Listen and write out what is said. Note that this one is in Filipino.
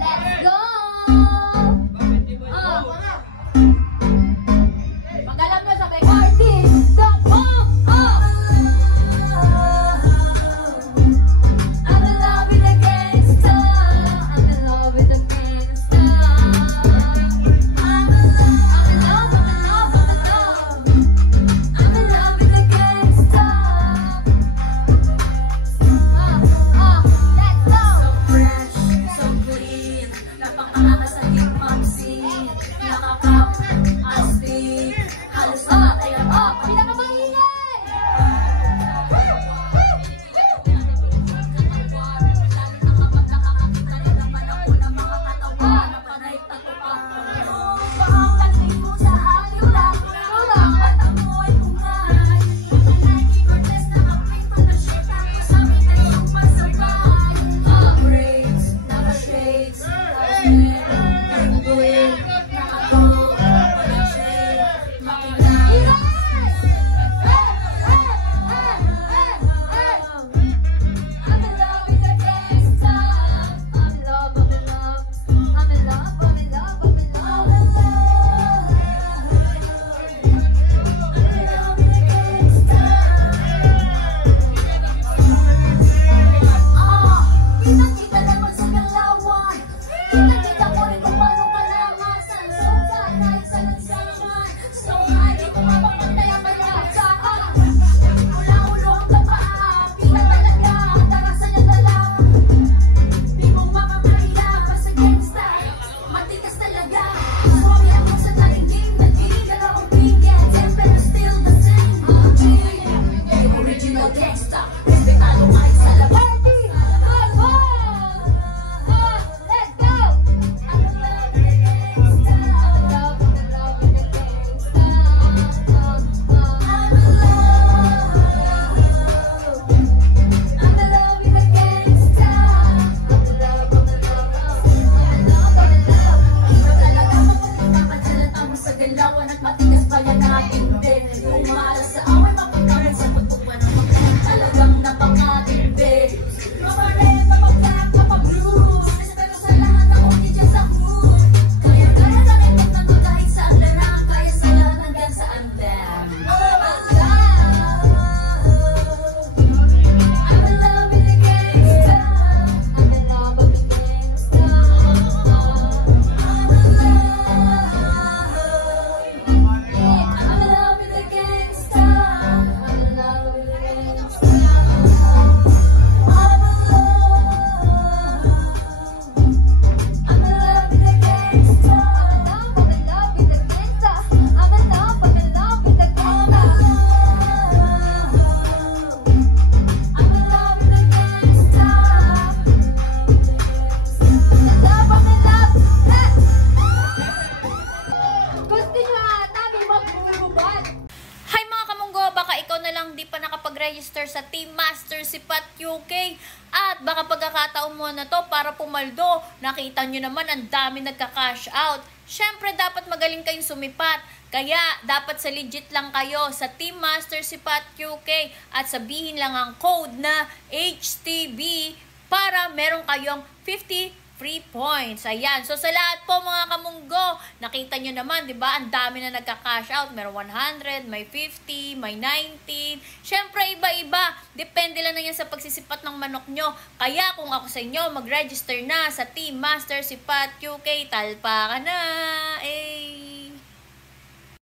Let's go! Pag alam nyo, sabay ko. Artist, the pump up! I'm in love with the gangsta. I'm in love with the gangsta. I'm in love, I'm in love, I'm in love, I'm in love. I'm in love with the gangsta. Let's go! So fresh, so clean, napakaangas sa hip-hop scene. Nakakap, astig, halos lahat ay Oh, pinakabangingay! Register sa Team Master Sipat UK at baka pagkakataon mo na to para pumaldo. Nakita nyo naman ang dami nagka-cash out. Syempre dapat magaling kayong sumipat, kaya dapat sa legit lang kayo sa Team Master Sipat UK at sabihin lang ang code na HTB para meron kayong 50 free points. Ayan. So, sa lahat po mga kamunggo, nakita nyo naman, di ba? Ang dami na nagka-cash out. Meron 100, may 50, may 19. Syempre, iba-iba. Depende lang na yan sa pagsisipat ng manok nyo. Kaya, kung ako sa inyo, mag-register na sa Team Master Sipat UK. Talpa ka na!